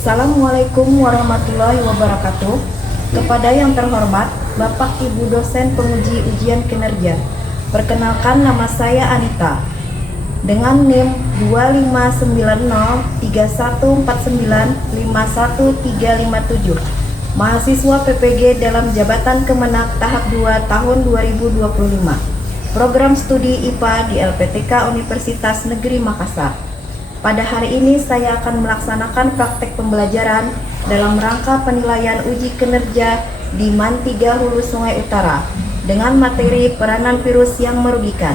Assalamualaikum warahmatullahi wabarakatuh. Kepada yang terhormat Bapak Ibu dosen penguji ujian kinerja, perkenalkan nama saya Anita dengan NIM 259031495137, mahasiswa PPG dalam Jabatan Kemenak tahap 2 tahun 2025, program studi IPA di LPTK Universitas Negeri Makassar. Pada hari ini saya akan melaksanakan praktek pembelajaran dalam rangka penilaian uji kinerja di MAN 3 Hulu Sungai Utara dengan materi peranan virus yang merugikan.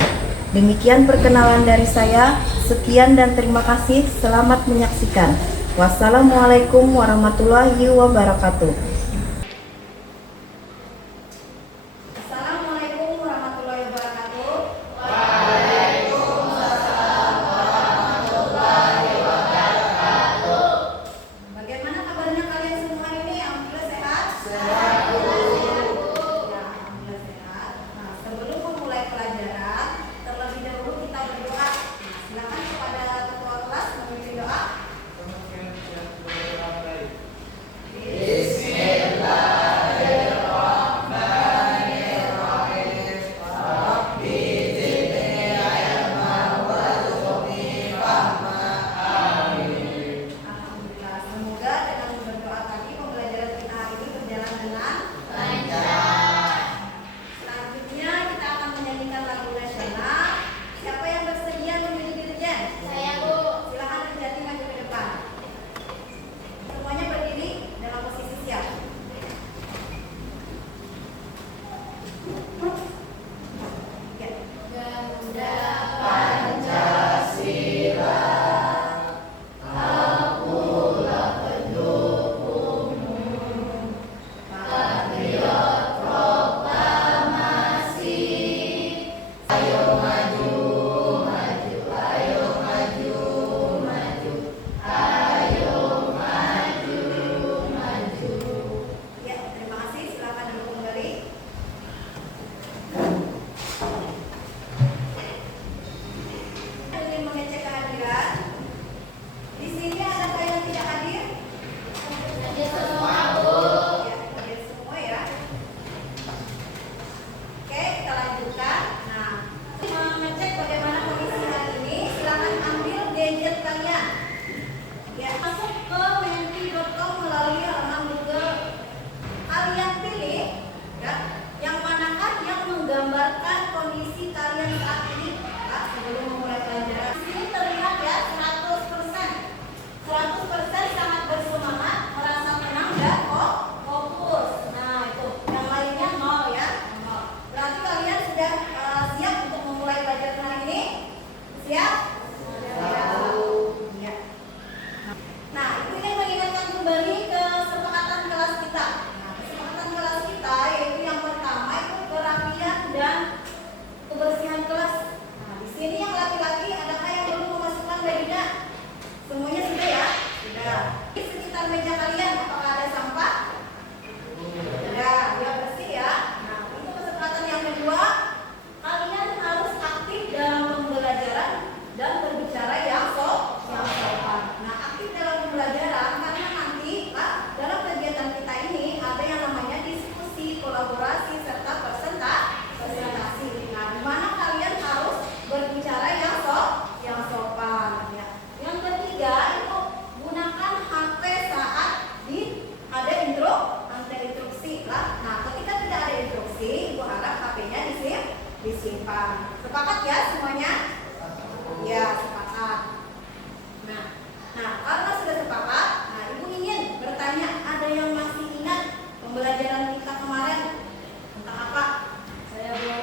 Demikian perkenalan dari saya. Sekian dan terima kasih. Selamat menyaksikan. Wassalamualaikum warahmatullahi wabarakatuh. Assalamualaikum warahmatullahi wabarakatuh. Bagaimana kabarnya kalian semua ini? Alhamdulillah sehat? Sehat, Bu. Ya, alhamdulillah sehat. Nah, sebelum memulai pelajaran, terlebih dahulu kita berdoa. Nah, silakan kepada ketua kelas memimpin doa. Alhamdulillah, semoga dengan berdoa tadi pembelajaran kita hari ini berjalan dengan lancar. Selanjutnya kita akan menyanyikan lagu nasional. Siapa yang bersedia menjadi dirjen? Saya, Bu. Silakan Dirjati maju ke depan. Semuanya berdiri dalam posisi siap. Ya. Garuda Pancasila. Ya, terima kasih. Silakan duduk kembali. Ingin mengecek kehadiran. Di sini adakah yang tidak hadir? Hadir semua, Bu. Ya, hadir semua ya. Oke, kita lanjutkan. Nah, mengecek bagaimana kondisi hari ini, silakan ambil gadget kalian. Ya, masuk ke menti.com melalui halaman Google. Kalian pilih ya, yang manakah yang menggambarkan kondisi kalian saat ini. Ya, sebelum memulai pelajaran. Di sini terlihat ya 100%. 100% sangat bersemangat, merasa tenang dan fokus. Nah, itu. Yang lainnya 0 ya. 0. Berarti kalian sudah siap untuk memulai pelajaran hari ini? Siap? Siap. Ya. Nah, itu ingin mengingatkan kembali kesepakatan kelas kita. Nah, kesepakatan kelas kita yaitu yang pertama itu kerapian dan kebersihan kelas. Nah, di sini yang laki-laki adakah yang perlu memasukkan bajunya? Semuanya sudah ya? Sudah. Di sekitar meja kalian apakah ada sampah? Sudah, ya bersih ya. Nah, untuk kesepakatan yang kedua, kalian harus aktif dalam pembelajaran dan berbicara yang sopan. Nah, aktif dalam pembelajaran karena nanti dalam kegiatan kita ini ada yang namanya diskusi, kolaborasi serta presentasi. Nah, di mana kalian harus berbicara yang sopan. Ya. Yang ketiga itu gunakan HP saat ada instruksi lah. Nah, ketika tidak ada instruksi, Ibu harap HP-nya disimpan. Sepakat ya semuanya? Ya, sepakat. Nah, karena sudah sepakat, Ibu ingin bertanya, ada yang masih ingat pembelajaran kita kemarin tentang apa? Saya, Bu.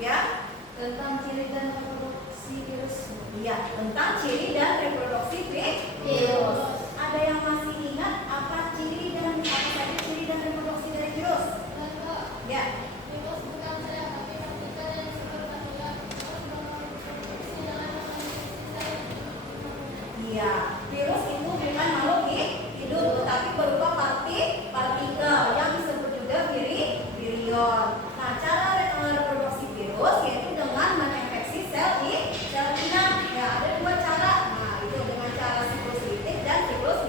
Ya, tentang ciri dan reproduksi virus. Iya, tentang ciri dan reproduksi virus. Ada yang masih ingat apa saja ciri dan reproduksi dari virus? Ya. Virus bukan saya, tapi partikel yang disebut partikel. Iya, virus itu bukan makhluk hidup, tetapi berupa partikel yang disebut juga virion. Nah, cara reproduksi virus yaitu dengan menginfeksi sel inang. Ya, ada dua cara. Nah, itu dengan cara siklus litik dan siklus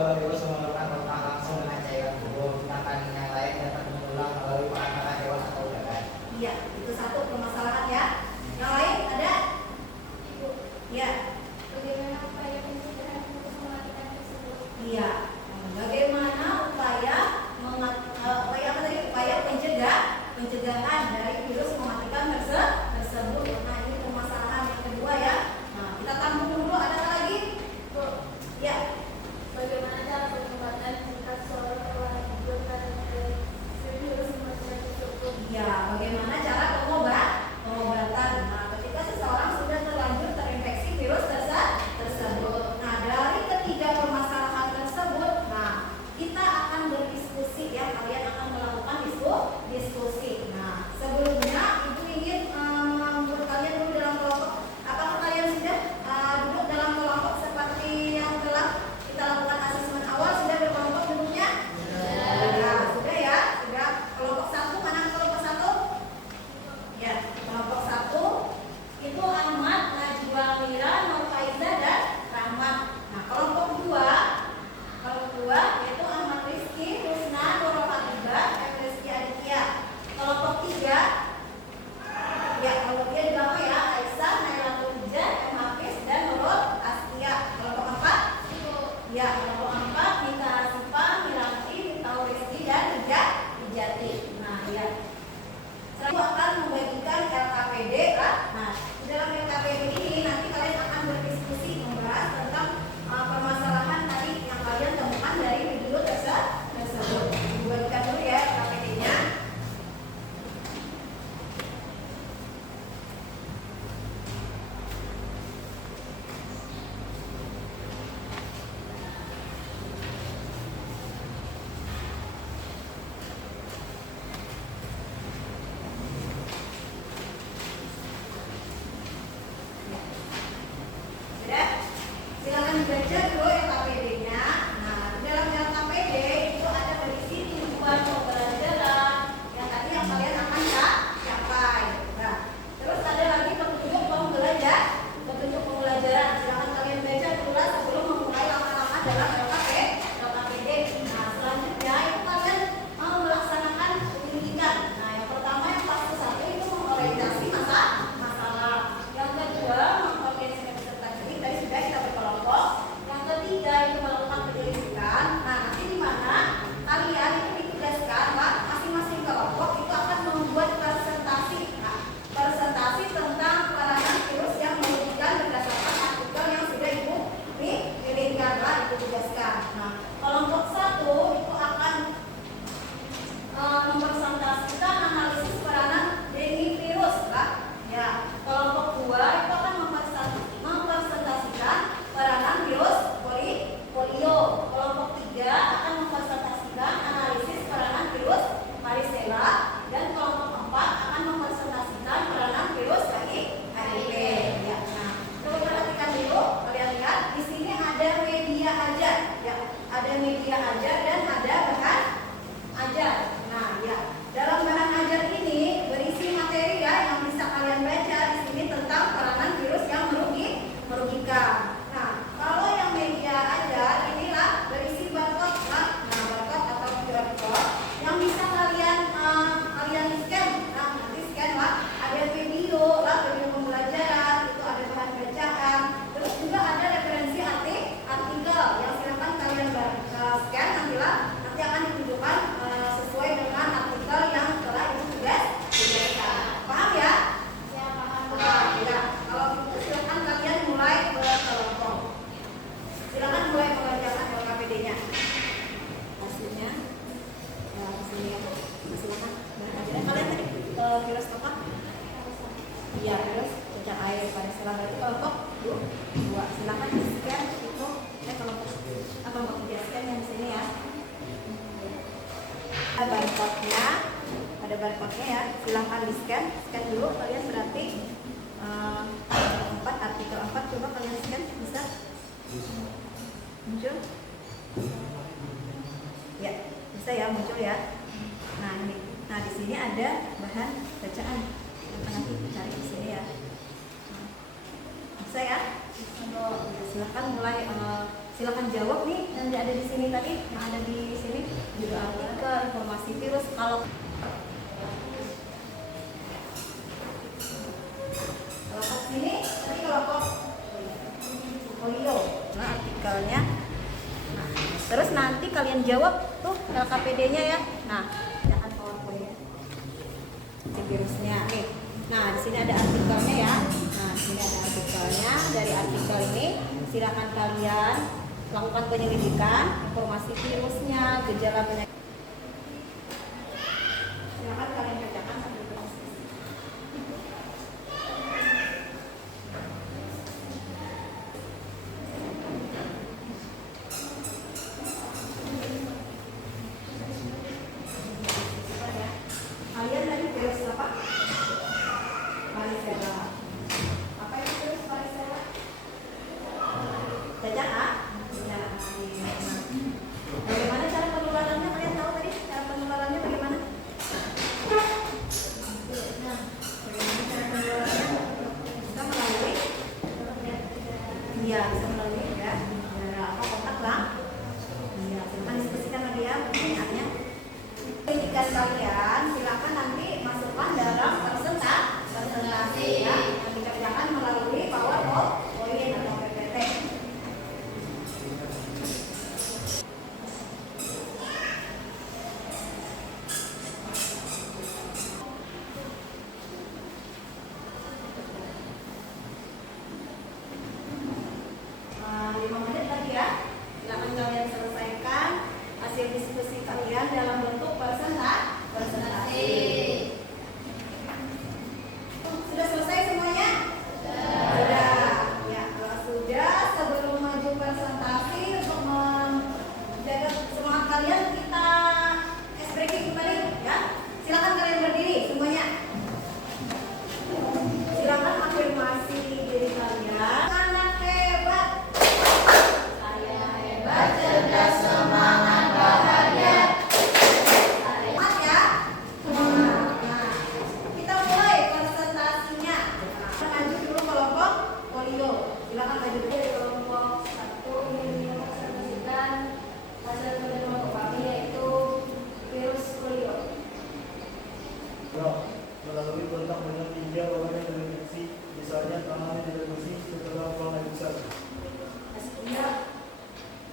virus memerlukan kontak langsung dengan cairan tubuh, sedangkan yang lain dapat menular melalui perantara hewan atau udara. Iya, itu satu permasalahan ya. Yang lain ada? Ya. Bagaimana upaya pencegahan virus mematikan tersebut? Iya. Bagaimana upaya pencegahan dari virus mematikan tersebut? Nah, ini permasalahan yang kedua ya. Nah, kita tampung dulu. Ada apa lagi? Ya. Bagaimana cara pengobatan jika seseorang telah diberikan virus mematikan tersebut? Ya, bagaimana cara pengobatan? Nah, ketika seseorang sudah terlanjur terinfeksi virus tersebut. Nah, dari ketiga permasalahan tersebut, nah, kita akan berdiskusi ya. Kalian akan melakukan diskusi. Nah, sebelumnya Ibu ingin membuat kalian dulu dalam kelompok. Apakah kalian sudah duduk dalam kelompok seperti yang telah kita lakukan asesmen awal? Sudah berkelompok duduknya? Ya, sudah ya. Sudah. Kelompok satu, mana kelompok satu? Ya, kelompok satu itu Ahmad, Najwa, Mira, Nurfaiza, dan Rahmat. Nah, kelompok dua yaitu Ahmad Rizky, Husna, Nurul Hatibah, Rizky Aditya. Kelompok tiga, ya kalau dia di belakang ya, Aisyah, Nailatul Hujan, M. Hafiz, dan Nurul Astia. Kelompok empat, ya kelompok empat, Mita Asifa, Miranti, Mita Rizky, dan Wijati. Nah, ya. Selanjutnya akan membagikan LKPD kan? Nah, di dalam LKPD ini nanti kalian akan berdiskusi membahas tentang permasalahan tadi yang kalian temukan dari video tersebut. Dibagikan dulu ya LKPD-nya. Sudah? Silakan dibaca dulu LKPD-nya. Nah, di dalam LKPD itu ada berisi tujuan pembelajaran yang tadi yang kalian akan capai. Nah, terus ada lagi petunjuk pembelajaran. Silakan kalian baca dulu lah sebelum memulai langkah-langkah dalam LKPD. Nah, selanjutnya itu kalian mau melaksanakan penyelidikan. Nah, yang pertama yang fase 1 itu mengorientasi masalah. Yang kedua mengorientasi peserta didik, tadi sudah kita berkelompok. Yang ketiga itu melakukan penyelidikan. Nah, nanti di mana kalian itu ditugaskan Pak, masing-masing kelompok itu akan membuat presentasi. Nah, presentasi tentang peranan virus yang merugikan berdasarkan artikel yang sudah Ibu pilihkan lah, Ibu tugaskan. Nah, kelompok 1 itu akan mempresentasikan analisis peranan dengue virus Pak. Ya, kelompok 2 itu akan mempresentasikan peranan virus polio. Kelompok 3 akan mempresentasikan analisis peranan virus varicella, dan kelompok 4 akan mempresentasikan peranan virus HIV. Ya, nah, coba perhatikan dulu, kalian lihat di sini ada media ajar, ya, ada media ajar dan ada bahan ajar. Nah, ya, dalam bahan ajar ini berisi materi ya yang bisa kalian baca di sini tentang peranan virus yang merugikan. Nah, kalau yang media ajar inilah berisi barcode lah. Nah, barcode atau QR code yang bisa kalian scan. Nah, nanti scan lah. Ada video lah, video pembelajaran, itu ada bahan bacaan. Terus juga ada referensi artikel yang silakan kalian scan nanti akan ditunjukkan sesuai dengan artikel yang telah tugaskan. Paham ya? Ya, paham. Ya, kalau gitu silakan kalian mulai berkelompok. Silakan mulai mengerjakan LKPD-nya. Hasilnya, ya hasilnya, silakan. Kalian tadi virus apa? Iya, virus cacar air varicella. Berarti kelompok 2. Silakan di scan itu. Kelompok 3 scan yang di sini ya. Ada barcode-nya ya. Silakan di scan dulu. Kalian berarti 4 artikel 4 coba kalian scan, bisa muncul? Ya, bisa ya, muncul ya. Nah, ini. Nah, di sini ada bahan bacaan yang nanti cari di sini ya. Bisa ya? Silakan mulai Silakan jawab nih yang ada di sini tadi, yang ada di sini judul artikel, informasi virus. Kalau kelompok sini tadi kelompok polio, nah artikelnya. Nah, terus nanti kalian jawab tuh LKPD-nya ya. Nah, jangan PowerPoint si virusnya. Nih. Nah, di sini ada artikelnya ya. Nah, di sini ada artikelnya. Dari artikel ini silakan kalian lakukan penyelidikan informasi virusnya, gejala penyakit. Silakan kalian bacakan sambil proses. Kalian tadi virus apa? Varicella. Apa itu virus varicella? Cacar ah? Ya. Bagaimana cara penularannya? Kalian tahu tadi cara penularannya bagaimana? Nah, bagaimana cara penularannya? Bisa melalui? Iya, bisa melalui ya. Apa kontak lah? Iya, silakan diskusikan lagi ya pertanyaannya. Pendidikan kalian silakan nanti masukkan dalam presentasi ya. Dikerjakan melalui PowerPoint atau PPT. Nah, 5 menit lagi ya. Silakan kalian selesaikan hasil diskusi kalian dalam bentuk presentasi. Sudah selesai semuanya? Sudah. Ya, kalau sudah, sebelum maju presentasi untuk menjaga semangat kalian, kita ice breaking kembali ya. Silakan kalian berdiri semuanya. Silakan afirmasi diri kalian. Anak hebat. Saya hebat, cerdas, semangat, bahagia. Semangat ya. Nah, kita mulai presentasinya. Kita maju dulu kelompok polio. Silakan maju dulu dari kelompok 1 ini mempresentasikan hasil penelitian kelompok kami yaitu virus polio. Melalui kontak dengan tiga orang yang terinfeksi, misalnya tangan yang tidak bersih setelah buang air besar. Ya,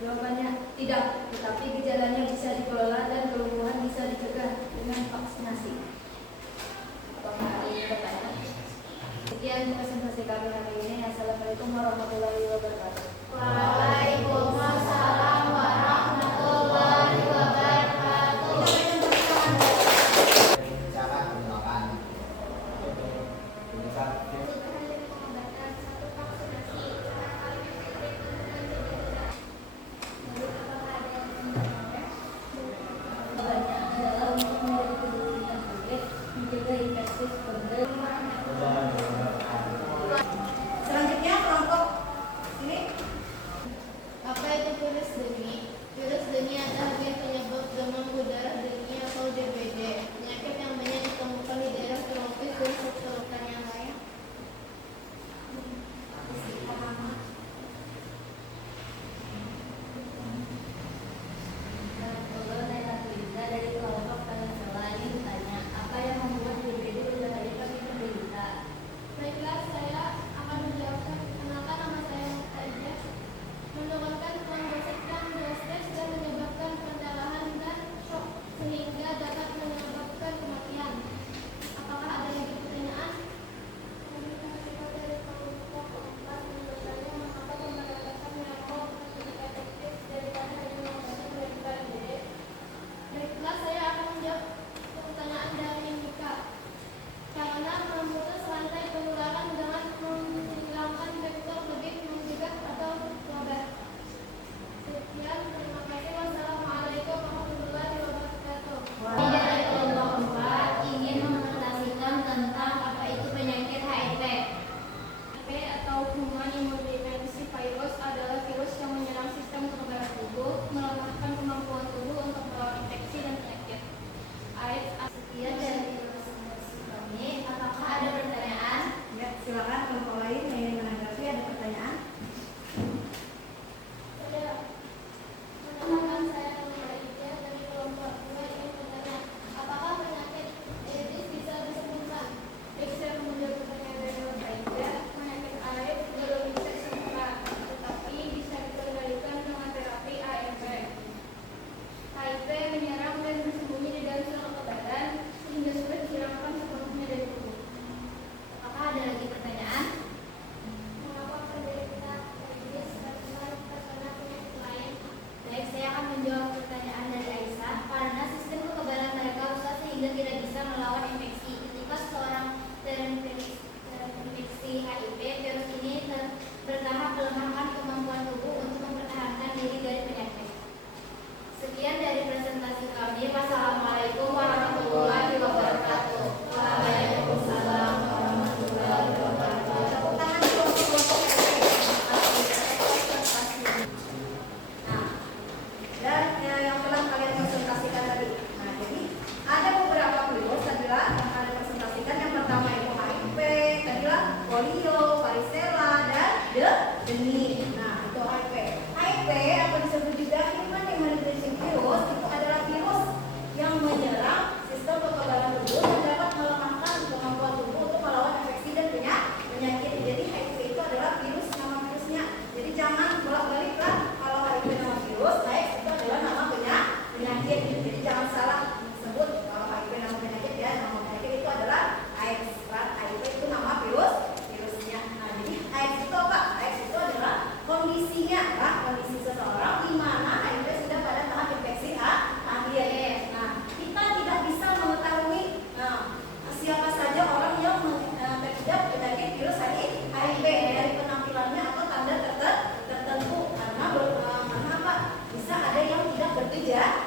jawabannya tidak, tetapi gejalanya bisa dikelola dan kelumpuhan bisa dicegah dengan vaksinasi. Apakah ada yang bertanya? Sekian presentasi kami hari ini. Assalamualaikum warahmatullahi wabarakatuh. Waalaikumsalam warahmatullahi wabarakatuh. Cara menggunakan Adalah untuk menjadi kedudukan publik, menjaga infeksi Selanjutnya kelompok ini. Apa itu virus dengue? Virus dengue adalah penyebab demam berdarah dengue atau DBD, penyakit yang banyak ditemukan di daerah tropis dan subtropis yang lain. Dari kelompok Varicella ini ditanya, apa yang membuat DBD berbahaya bagi penderita?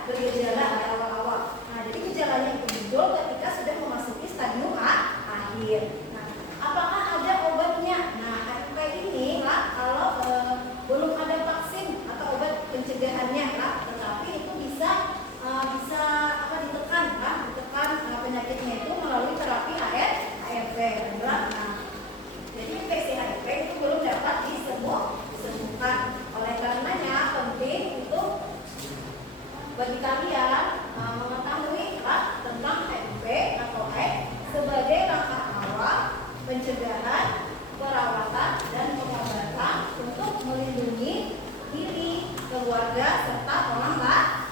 bergejala di awal-awal. Nah, jadi gejalanya itu muncul ketika sudah memasuki stadium akhir. Nah, apakah ada obatnya? Nah, HIV ini lah kalau belum ada vaksin atau obat pencegahannya lah, tetapi itu bisa ditekan penyakitnya itu melalui terapi ARV. Nah, jadi infeksi HIV itu belum dapat disembuhkan. Oleh karenanya penting untuk bagi kalian mengetahui tentang HIV atau AIDS sebagai langkah awal pencegahan, perawatan, dan pengobatan untuk melindungi diri, keluarga, serta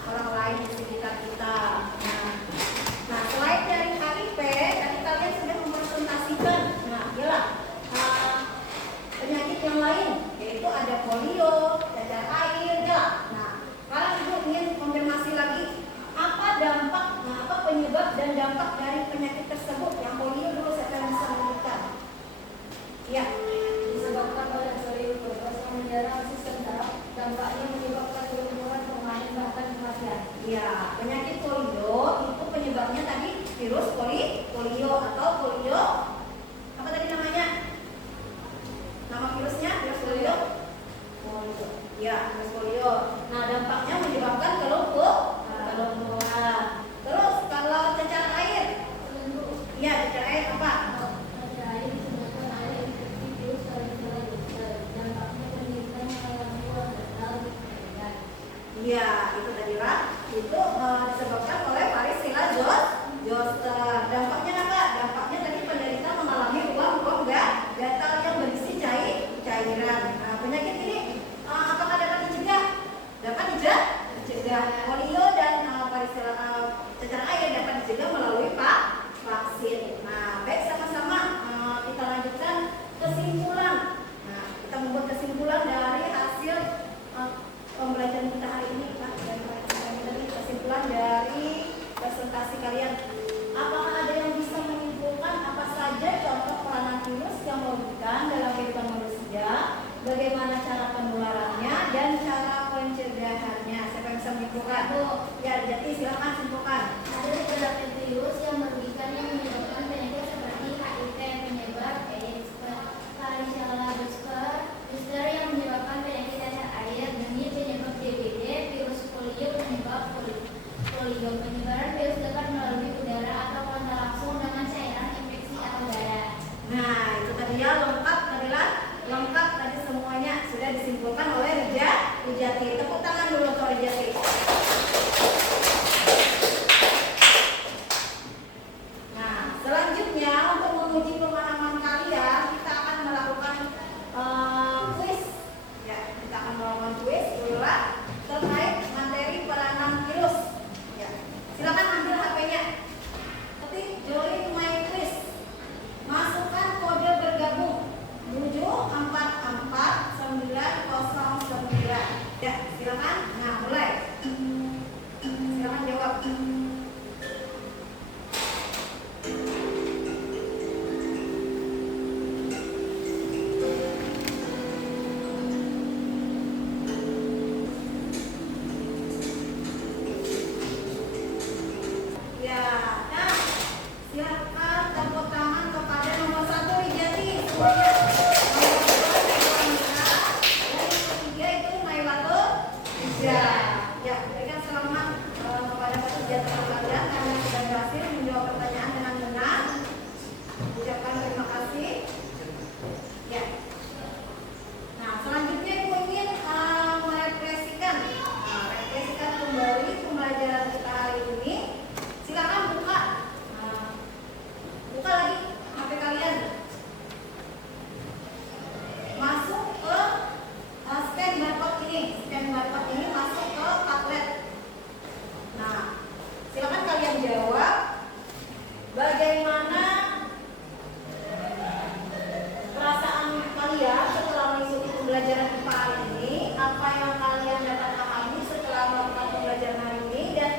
orang lain di sekitar kita. Nah, selain dari HIV, tadi kalian sudah mempresentasikan, penyakit yang lain, yaitu ada polio, cacar air, ya. Nah, kalau ibu ingin konfirmasi lagi, apa penyebab dan dampak dari penyakit tersebut? Yang polio dulu saya bisa menyebutkan. Ya, Disebabkan oleh polio yang menyerang sistem saraf, dampaknya menyebabkan kelumpuhan, pemain, bahkan kematian. ya, penyakit polio itu penyebabnya tadi virus polio atau polio. Apa tadi namanya? Nama virusnya virus polio. Ya, virus polio. Nah, dampaknya menyebabkan kelumpuhan. Terus kalau cacar air, ya cacar air apa? Iya, itu tadi lah. Itu disebabkan oleh varicella zoster. Dampaknya apa? Dampaknya tadi penderita mengalami ruam-ruam gatal yang berisi cairan. Nah, penyakit ini apakah dapat dicegah? Dapat dicegah. Polio dan varicella cacar air dapat dicegah melalui vaksin. Nah, baik sama-sama kita lanjutkan kesimpulan. Nah, kita membuat kesimpulan dari hasil pembelajaran kita hari ini, kesimpulan dari presentasi kalian. Apakah ada yang bisa menyimpulkan apa saja contoh peranan virus yang merugikan dalam kehidupan manusia, bagaimana cara penularannya dan cara pencegahannya? Siapa yang bisa menyimpulkan? Ya, jadi silakan simpulkan. Ada beberapa virus yang merugikan yang menyebabkan penyakit seperti HIV penyebar AIDS, varicella zoster yang menyebabkan penyakit cacar air, dengue penyebab DBD, virus polio penyebab polio. Penyebaran virus dapat melalui udara atau kontak langsung dengan cairan infeksi atau darah. Nah, itu tadi ya, lengkap tadi semuanya sudah disimpulkan oleh Rijati. Tepuk tangan dulu untuk Rijati. Nah, selanjutnya untuk menguji pemahaman kalian, kita akan melakukan kuis. Ya, kita akan melakukan kuis ulang terkait materi peranan virus. Ya, silakan ambil HP-nya. Ketik join my quiz. Masukkan kode bergabung 744909. Ya, silakan. Nah, mulai. Silakan jawab. Ya, nah, silakan tepuk tangan kepada nomor 1 Rijati. Semuanya. Nomor 2 Naiwanda. Dan yang ketiga itu Naiwato Ija. Ya, berikan selamat kepada peserta kalian karena sudah berhasil menjawab pertanyaan dengan benar. Ucapkan terima kasih. Ya. Nah, selanjutnya Ibu ingin merefleksikan kembali pembelajaran kita hari ini. Silakan buka lagi HP kalian. Masuk ke scan barcode ini masuk ke Padlet. Nah, silakan kalian jawab bagaimana perasaan kalian setelah mengikuti pembelajaran IPA hari ini, apa yang kalian dapat pahami setelah melakukan pembelajaran hari ini, dan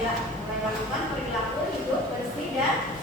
Ya, mulai lakukan perilaku hidup bersih dan